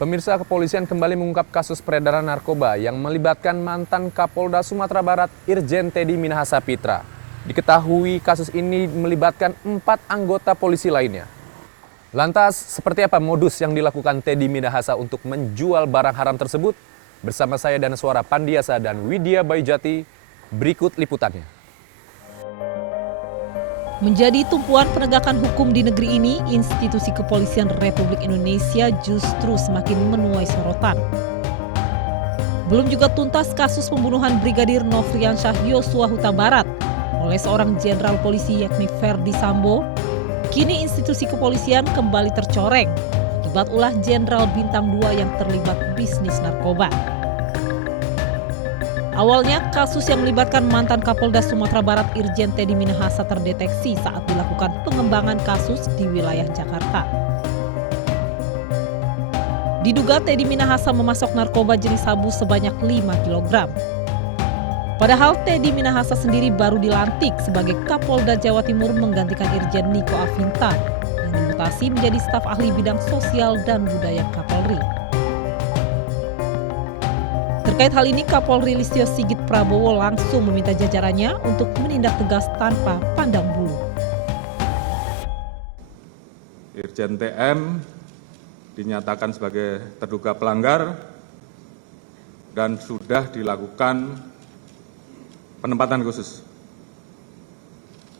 Pemirsa, kepolisian kembali mengungkap kasus peredaran narkoba yang melibatkan mantan Kapolda Sumatera Barat Irjen Teddy Minahasa Pitra. Diketahui kasus ini melibatkan 4 anggota polisi lainnya. Lantas, seperti apa modus yang dilakukan Teddy Minahasa untuk menjual barang haram tersebut? Bersama saya Danaswara Pandiasa dan Widya Bayujati, berikut liputannya. Menjadi tumpuan penegakan hukum di negeri ini, institusi kepolisian Republik Indonesia justru semakin menuai sorotan. Belum juga tuntas kasus pembunuhan Brigadir Nofriansyah Yosua Huta Barat oleh seorang jenderal polisi yakni Ferdi Sambo, kini institusi kepolisian kembali tercoreng akibat ulah jenderal bintang 2 yang terlibat bisnis narkoba. Awalnya, kasus yang melibatkan mantan Kapolda Sumatera Barat Irjen Teddy Minahasa terdeteksi saat dilakukan pengembangan kasus di wilayah Jakarta. Diduga Teddy Minahasa memasok narkoba jenis sabu sebanyak 5 kg. Padahal Teddy Minahasa sendiri baru dilantik sebagai Kapolda Jawa Timur menggantikan Irjen Niko Afinta yang dimutasi menjadi staf ahli bidang sosial dan budaya Kapolri. Terkait hal ini, Kapolri Listio Sigit Prabowo langsung meminta jajarannya untuk menindak tegas tanpa pandang bulu. Irjen TM dinyatakan sebagai terduga pelanggar dan sudah dilakukan penempatan khusus.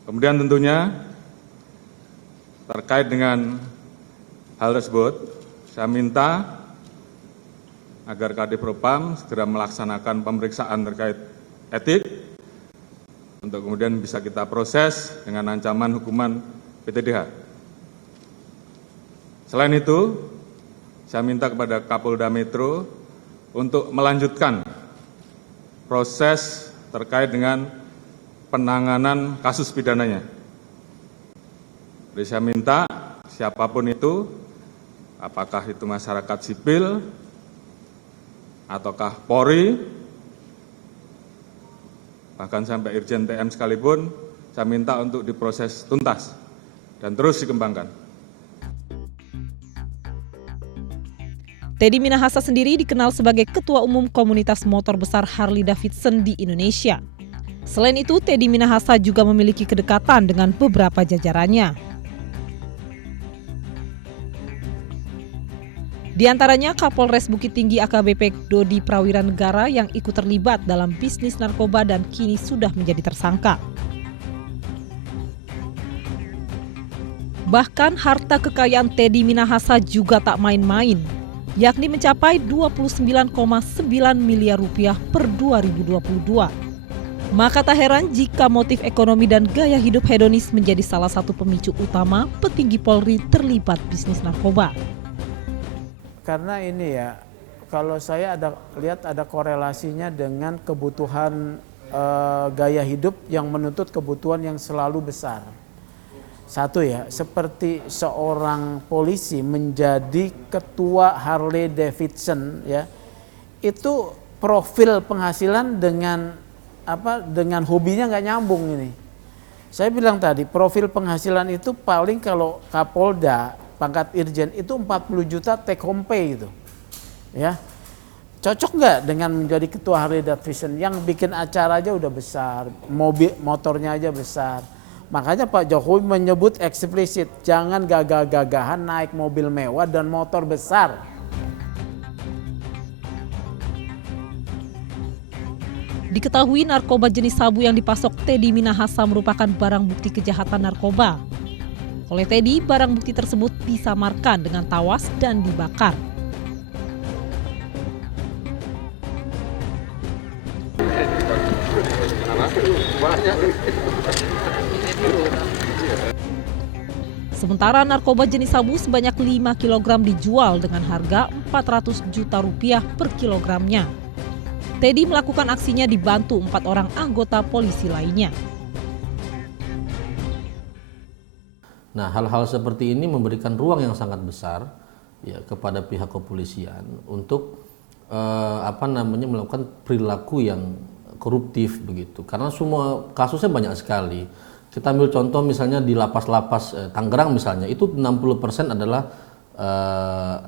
Kemudian tentunya terkait dengan hal tersebut, saya minta agar Kadif Propam segera melaksanakan pemeriksaan terkait etik untuk kemudian bisa kita proses dengan ancaman hukuman PTDH. Selain itu, saya minta kepada Kapolda Metro untuk melanjutkan proses terkait dengan penanganan kasus pidananya. Jadi saya minta siapapun itu, apakah itu masyarakat sipil, ataukah Polri, bahkan sampai Irjen TM sekalipun, saya minta untuk diproses tuntas dan terus dikembangkan. Teddy Minahasa sendiri dikenal sebagai Ketua Umum Komunitas Motor Besar Harley Davidson di Indonesia. Selain itu, Teddy Minahasa juga memiliki kedekatan dengan beberapa jajarannya. Di antaranya Kapolres Bukit Tinggi AKBP Dodi Prawiranegara yang ikut terlibat dalam bisnis narkoba dan kini sudah menjadi tersangka. Bahkan harta kekayaan Teddy Minahasa juga tak main-main, yakni mencapai 29,9 miliar rupiah per 2022. Maka tak heran jika motif ekonomi dan gaya hidup hedonis menjadi salah satu pemicu utama petinggi Polri terlibat bisnis narkoba. Karena ini ya, kalau saya lihat ada korelasinya dengan kebutuhan gaya hidup yang menuntut kebutuhan yang selalu besar. Satu ya, seperti seorang polisi menjadi ketua Harley Davidson ya, itu profil penghasilan dengan hobinya nggak nyambung ini. Saya bilang tadi profil penghasilan itu paling kalau Kapolda pangkat Irjen itu 40 juta take home pay itu. Ya. Cocok nggak dengan menjadi ketua Harley Davidson yang bikin acara aja udah besar, motornya aja besar. Makanya Pak Jokowi menyebut eksplisit, jangan gagah-gagahan naik mobil mewah dan motor besar. Diketahui narkoba jenis sabu yang dipasok Teddy Minahasa merupakan barang bukti kejahatan narkoba. Oleh Teddy, barang bukti tersebut disamarkan dengan tawas dan dibakar. Sementara narkoba jenis sabu sebanyak 5 kg dijual dengan harga 400 juta rupiah per kilogramnya. Teddy melakukan aksinya dibantu 4 orang anggota polisi lainnya. Nah, hal-hal seperti ini memberikan ruang yang sangat besar ya kepada pihak kepolisian untuk melakukan perilaku yang koruptif begitu. Karena semua kasusnya banyak sekali. Kita ambil contoh misalnya di lapas-lapas Tangerang misalnya, itu 60% adalah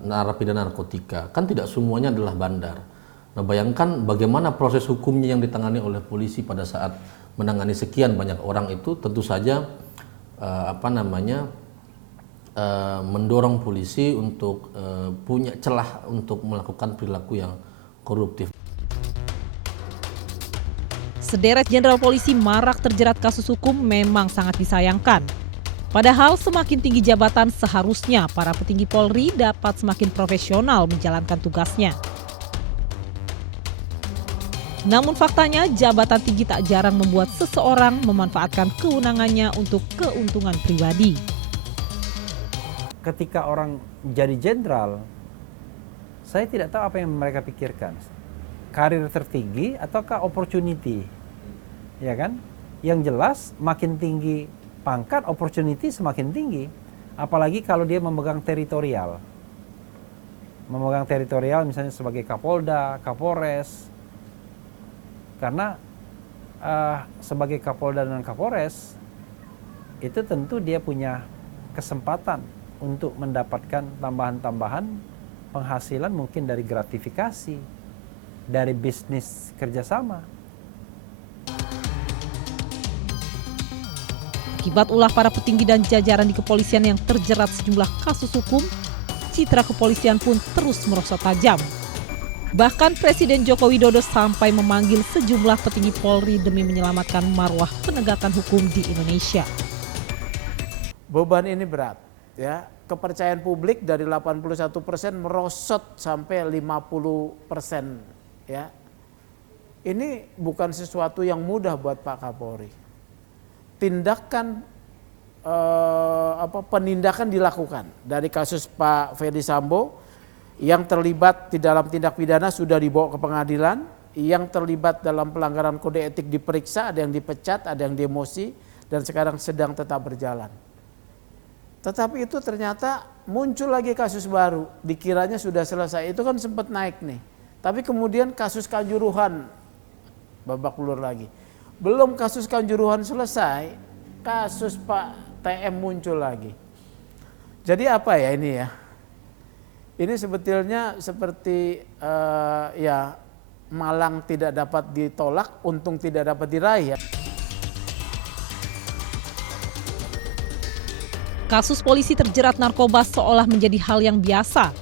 narapidana narkotika, kan tidak semuanya adalah bandar. Nah, bayangkan bagaimana proses hukumnya yang ditangani oleh polisi pada saat menangani sekian banyak orang itu, tentu saja mendorong polisi untuk punya celah untuk melakukan perilaku yang koruptif. Sederet jenderal polisi marak terjerat kasus hukum memang sangat disayangkan. Padahal semakin tinggi jabatan seharusnya para petinggi Polri dapat semakin profesional menjalankan tugasnya. Namun faktanya jabatan tinggi tak jarang membuat seseorang memanfaatkan kewenangannya untuk keuntungan pribadi. Ketika orang jadi jenderal, saya tidak tahu apa yang mereka pikirkan. Karir tertinggi ataukah opportunity? Ya kan? Yang jelas makin tinggi pangkat, opportunity semakin tinggi. Apalagi kalau dia memegang teritorial. Memegang teritorial misalnya sebagai Kapolda, Kapolres. Karena sebagai Kapolda dan Kapolres, itu tentu dia punya kesempatan untuk mendapatkan tambahan-tambahan penghasilan mungkin dari gratifikasi, dari bisnis kerjasama. Akibat ulah para petinggi dan jajaran di kepolisian yang terjerat sejumlah kasus hukum, citra kepolisian pun terus merosot tajam. Bahkan Presiden Joko Widodo sampai memanggil sejumlah petinggi Polri demi menyelamatkan marwah penegakan hukum di Indonesia. Beban ini berat, ya. Kepercayaan publik dari 81% merosot sampai 50%, ya. Ini bukan sesuatu yang mudah buat Pak Kapolri. Tindakan penindakan dilakukan dari kasus Pak Ferdy Sambo yang terlibat di dalam tindak pidana sudah dibawa ke pengadilan, yang terlibat dalam pelanggaran kode etik diperiksa, ada yang dipecat, ada yang demosi, dan sekarang sedang tetap berjalan. Tetapi itu ternyata muncul lagi kasus baru, dikiranya sudah selesai, itu kan sempat naik nih. Tapi kemudian kasus Kanjuruhan babak belur lagi. Belum kasus Kanjuruhan selesai, kasus Pak TM muncul lagi. Jadi apa ya ini ya? Ini sebetulnya seperti malang tidak dapat ditolak, untung tidak dapat diraih ya. Kasus polisi terjerat narkoba seolah menjadi hal yang biasa.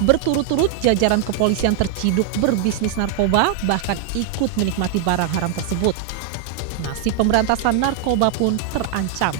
Berturut-turut jajaran kepolisian terciduk berbisnis narkoba, bahkan ikut menikmati barang haram tersebut. Nasib pemberantasan narkoba pun terancam.